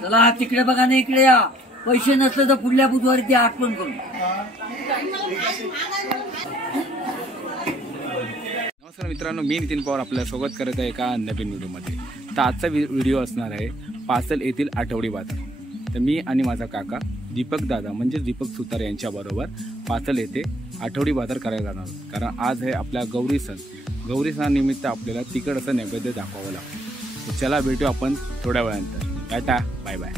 चला तिकडे बघा ना, इकडे या. पैसे नसले तर पुढल्या बुधवारी ते आठवण करू. नमस्कार मित्रांनो, मी नितीन पवार आपलं स्वागत करत आहे एका नवीन व्हिडिओमध्ये. तर आजचा व्हिडिओ असणार आहे पाचल येथील आठवडी बाजार. तर मी आणि माझा काका दीपक दादा म्हणजे दीपक सुतार यांच्याबरोबर पाचल येथे आठवडी बाजार करायला जाणार आहोत. कारण आज आहे आपला गौरी सण. गौरी सणानिमित्त आपल्याला तिकड असं नैवेद्य दाखवावं लागतं. तर चला भेटू आपण थोड्या वेळानंतर. Tata, bye bye.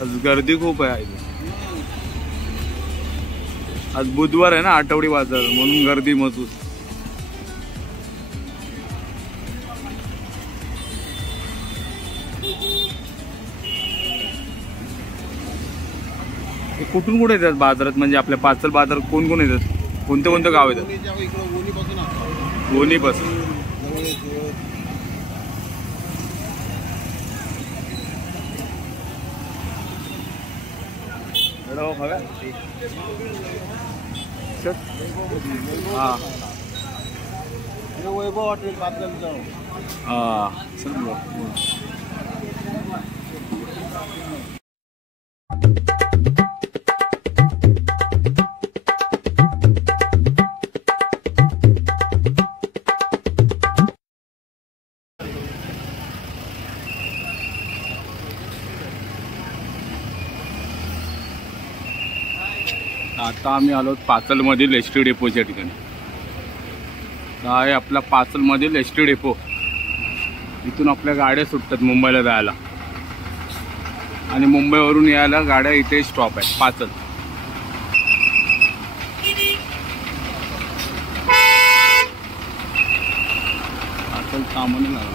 आज गर्दी खूप आहे. आज बुधवार आहे ना, आठवडी बाजार, म्हणून गर्दी मजबूत. कुठून कुठे येतात बाजारात? म्हणजे आपल्या पाचल बाजार कोण कोण येतात? कोणते कोणते गाव येतात? गोनी पासून. वैभव हॉटेल पाचलचं. आता आम्ही आलो पाचल मधील एसटी डेपोच्या ठिकाणी. हा आहे आपला पाचल मधील एसटी डेपो. इथून आपल्या गाड्या सुटतात मुंबईला जायला, आणि मुंबईवरून यायला गाड्या इथे स्टॉप आहे पाचल. पाचल सामान्य लागलं.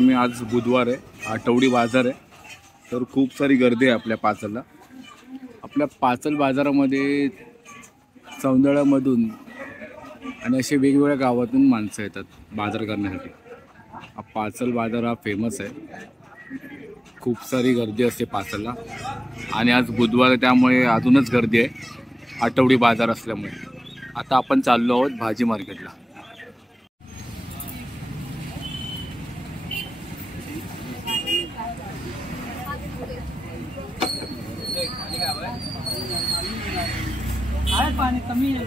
मी आज बुधवार आहे, आठवडी बाजार आहे, तर खूप सारी गर्दी आहे आपल्या पाचलला. आपल्या पाचल बाजारामध्ये सौंदळ्यामधून आणि असे वेगवेगळ्या गावातून माणसं येतात बाजार करण्यासाठी. हा पाचल बाजार हा फेमस आहे. खूप सारी गर्दी असते पाचलला, आणि आज बुधवार आहे त्यामुळे अजूनच गर्दी आहे आठवडी बाजार असल्यामुळे. आता आपण चाललो आहोत भाजी मार्केटला. पाणी कमी आहे.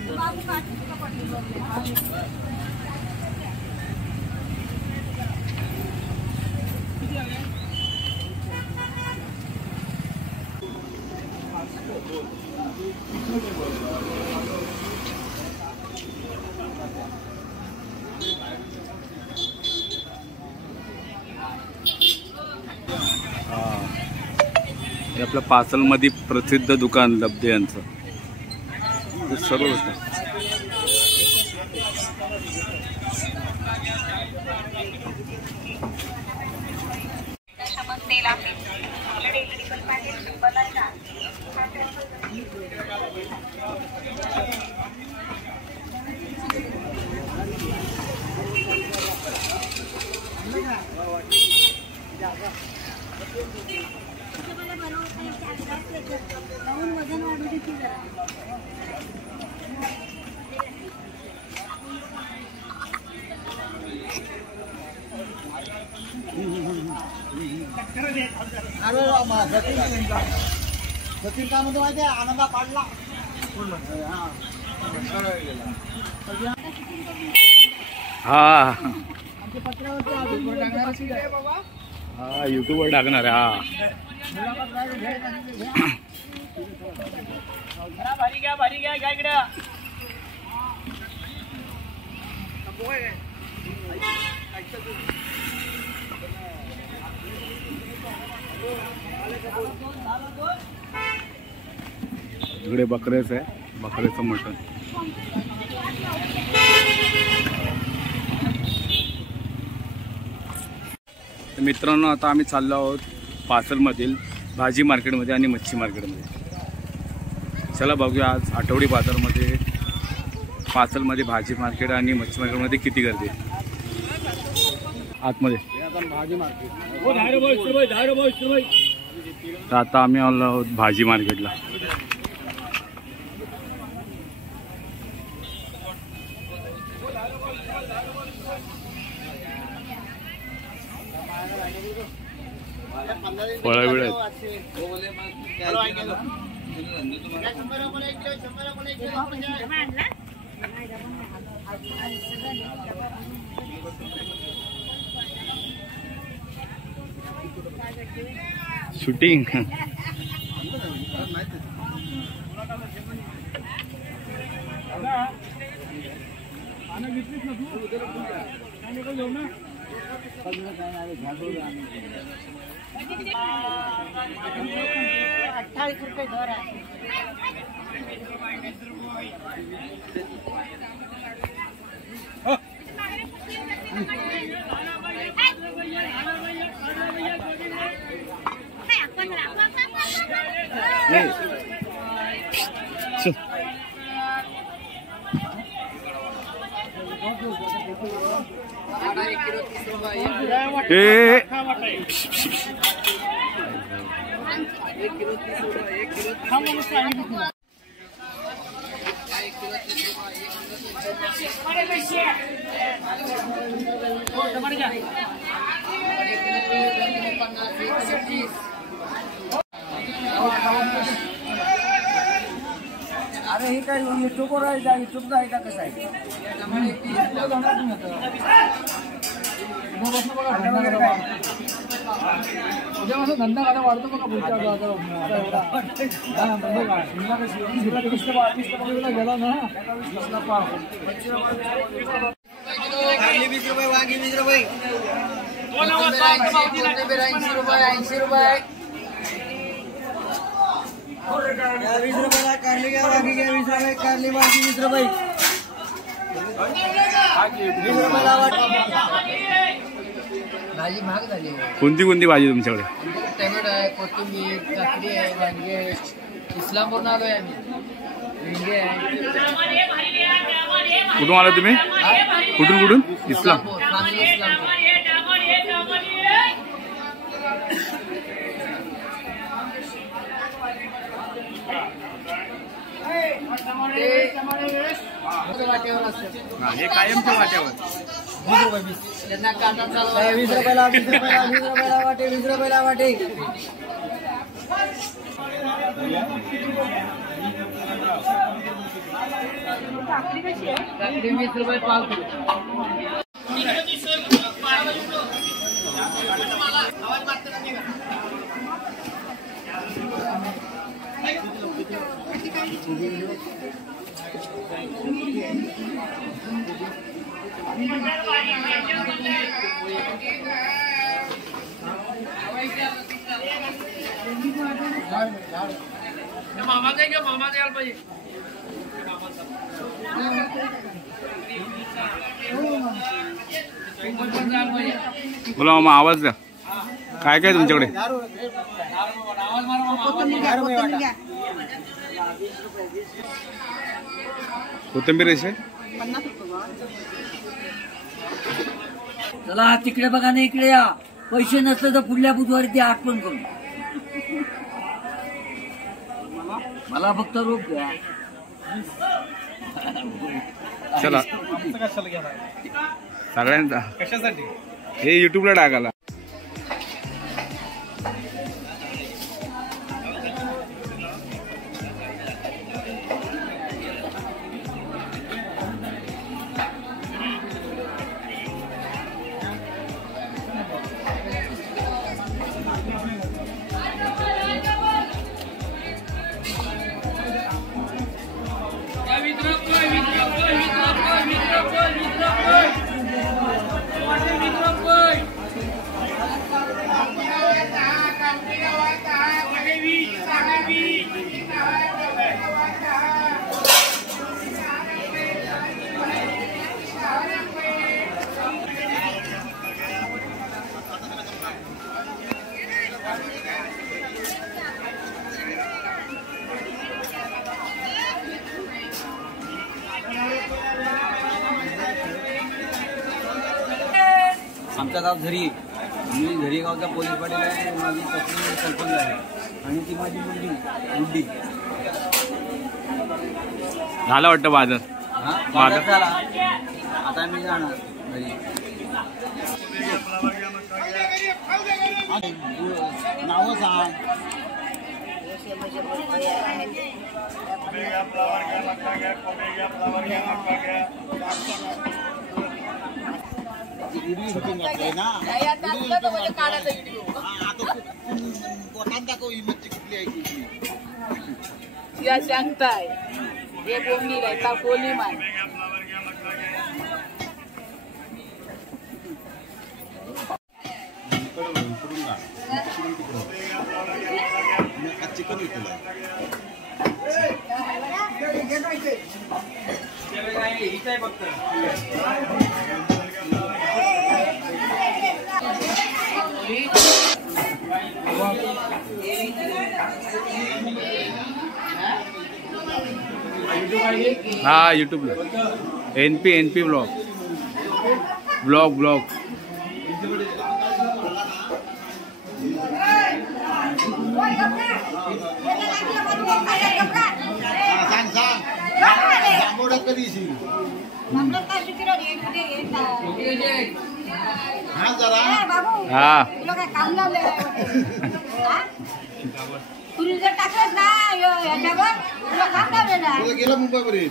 हे आपलं पाचलमध्ये प्रसिद्ध दुकान लब्धे यांचं सर्व होतं. सचिन काय म्हणतो माहिती आहे, आनंदा पाडला. हा हा युट्यूबवर टाकणार आहे हा. भारी घ्या काय इकडे. इकडे बकरेच आहे, बकरेचं मटण. मित्रांनो आता आम्ही चाललो आहोत पाचलमधील भाजी मार्केटमध्ये आणि मच्छी मार्केटमध्ये. चला बघूया आज आठवडी बाजारमध्ये पाचलमध्ये भाजी मार्केट आणि मच्छी मार्केटमध्ये किती गर्दी आहे. आतमध्ये तर आता आम्ही आलो आहोत भाजी मार्केटला. फळं बिळ आहेत. शूटिंग ₹28 दर आहे. अरे हे काय युट्यूबवर आहे का? युट्यूबला आहे का कसं आहे? उद्यापासून धंदा काढा वाढतो बघा पुढच्या गेला ना 20 रुपये वांगी 20 रुपये 80 रुपये 20 रुपयाला कारली घ्या वांगी घ्या 20 रुपये कारली वांगी 20 रुपये 20 रुपयाला भाजी महाग झाली. कोणती कोणती भाजी तुमच्याकडे? टोमॅटो आहे, कोथिंबीर, काकडी आहे, वांगी आहे. इस्लामपूरनं आलोय आम्ही. भेंडी आहे. कुठून आला तुम्ही? कुठून? इस्लामपूर सांगली इस्लामपूर. वाट्यावर असतं. हे कायमच्या वाट्यावर 20 रुपये 20. त्यांना कांदा चालू आहे 20 रुपयाला 20 रुपयाला 20 रुपयाला वाटे 20 रुपयाला वाटे. काकडी 20 रुपये पाव किलो. मामा द्यायला पाहिजे. बोला मामा आवाज द्या. काय काय तुमच्याकडे? कोथिंबीर आहे चला तिकडे बघा ना इकडे या. पैसे नसले तर पुढल्या बुधवारी ते आठवण करू. मला फक्त रोप द्या. चला सगळ्यांचा कशासाठी? हे युट्यूबला टाकायला. आमचं गाव झरी, मी झरी गावचा पोलीस पाटील आहे, माझी पत्नी सरपंच आहे आणि ती माझी मुलगी गुड्डी. झाला वाटतं बाजार. हा बाजार झाला, आता आम्ही जाणार घरी. नावं सांग. सांगताय हे बोंबली राहता कोली मान हा यूट्यूबला NP ब्लॉग. हा तुला जर टाकलंच ना याच्यावर तुला काम लावलं ना गेला मुंबईमध्ये.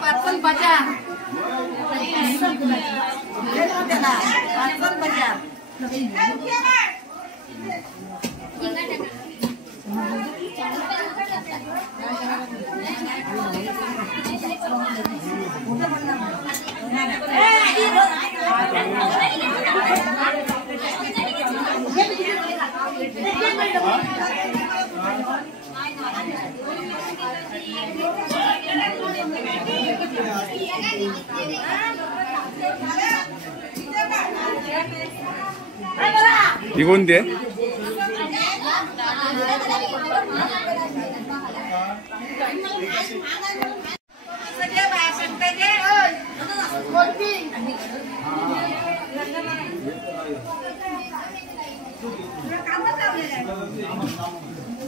पार्सल बजा ही कोणती आहे?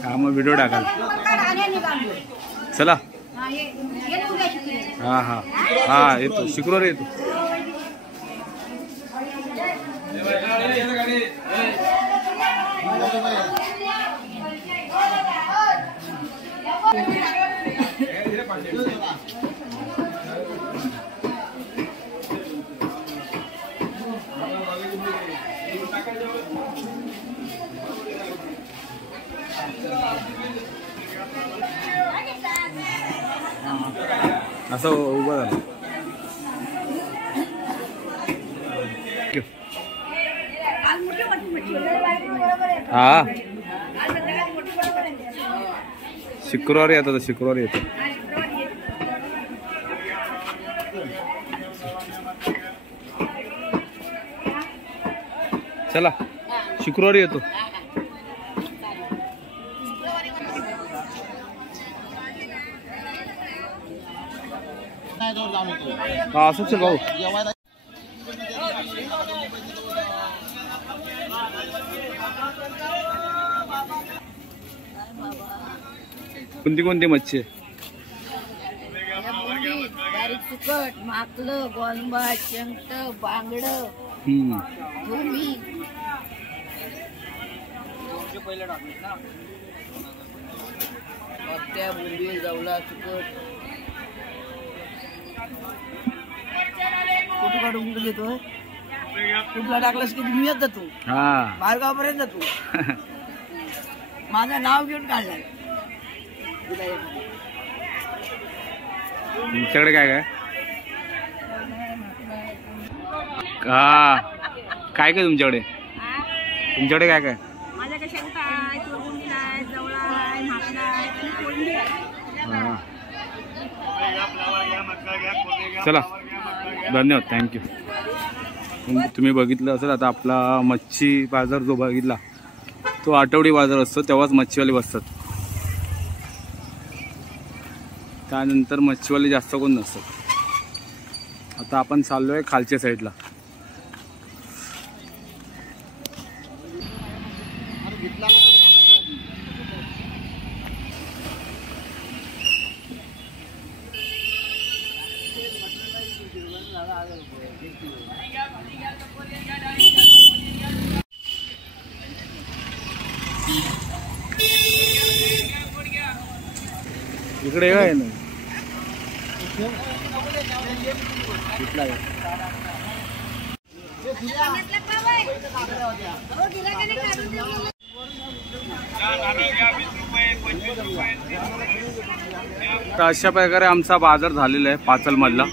हा मग व्हिडिओ टाकाल. चला. हा हा हा येतो शुक्रवारी येतो. असं उभं झालं. हा शुक्रवारी येतो, शुक्रवारी येतो. चला शुक्रवारी येतो. हा असंच भाऊ. कोणती कोणती मच्छी आहे? बारीक सुकट, माकलं, गोलंबा, शेंगट, बांगड, भूमी. पहिलं टाकले ना त्या बुंबी जावला सुकट फोटो काढून कुठे घेतो. कुठला टाकलास की मी येत जातो बाहेरगावपर्यंत जातो. माझं नाव घेऊन काढलाय. तुमच्याकडे काय काय हा काय काय तुमच्याकडे? तुमच्याकडे काय काय? माझ्याकडे शेंगटा आहे, चोरगुंडी आहे, जवळा आहे, म्हापला आहे आणि कोळंबी आहे. चला धन्यवाद, थँक्यू. तुम्ही बघितलं असेल आता आपला मच्छी बाजार जो बघितला तो आठवडी बाजार असतो, तेव्हाच मच्छीवाले बसतात. त्यानंतर मच्छीवाले जास्त कोण नसतात. आता आपण चाललोय खालच्या साईडला. इकडे काय ना तर अशा प्रकारे आमचा बाजार झालेला आहे पाचलमधला.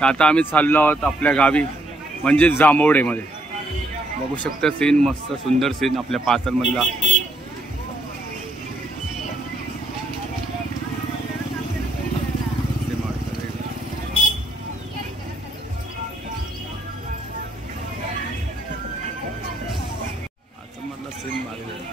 तर आता आम्ही चाललो आहोत आपल्या गावी म्हणजे जांभवडेमध्ये. बघू शकता सीन, मस्त सुंदर सीन आपल्या पाचलमधला. पाचलमधला सीन भारी आहे.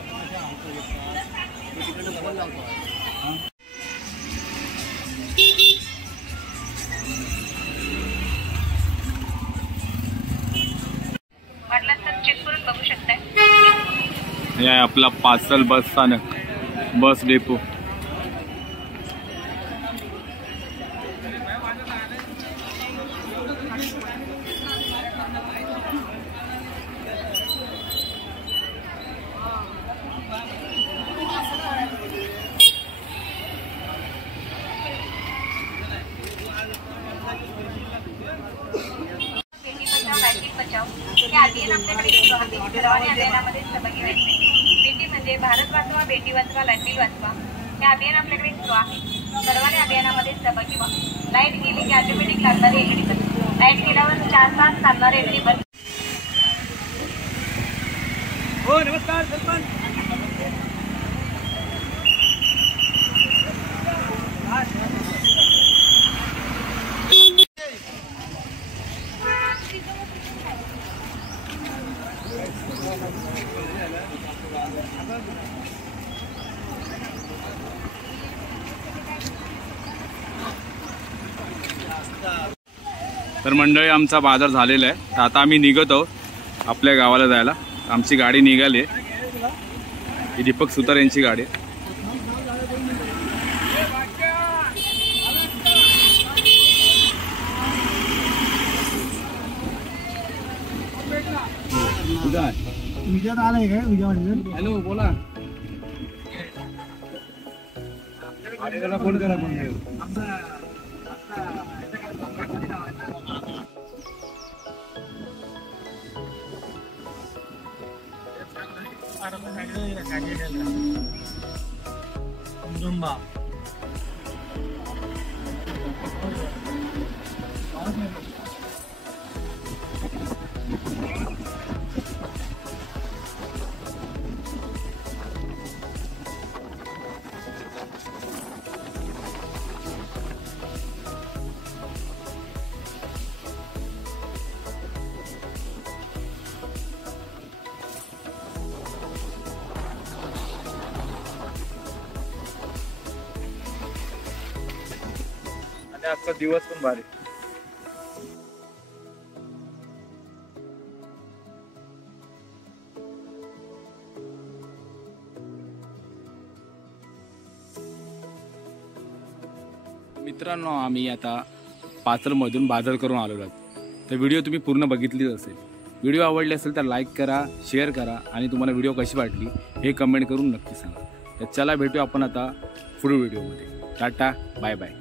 हे आहे आपला पाचल बस स्थानक, बस डेपो. बेटी म्हणजे भारत वाचवा, बेटी वाचवा, लाडली वाचवा हे अभियान आपल्याकडे सुरू आहे. सर्वांनी अभियानामध्ये सहभागी व्हा. लाईट गेली की ऑटोमॅटिक लागणारी एलईडी बंद. लाईट गेल्यावर 4 तास चालणारे एलईडी बंद. हो नमस्कार सरपंच. तर मंडळी आमचा बाजार झालेला आहे. तर आता आम्ही निघत आहोत आपल्या गावाला जायला. आमची गाडी निघाली आहे, ही दीपक सुतार यांची गाडी आहे. हॅलो बोला. फोन करा. आजचा दिवस पण भारी. मित्रांनो, आम्ही आता पाचलमधून बाजार करून आलो आहोत. तर व्हिडिओ तुम्ही पूर्ण बघितलीच असेल. व्हिडिओ आवडली असेल तर लाईक करा, शेअर करा आणि तुम्हाला व्हिडिओ कशी वाटली हे कमेंट करून नक्की सांगा. तर चला भेटूया आपण आता पुढील व्हिडिओमध्ये. Tata, bye bye.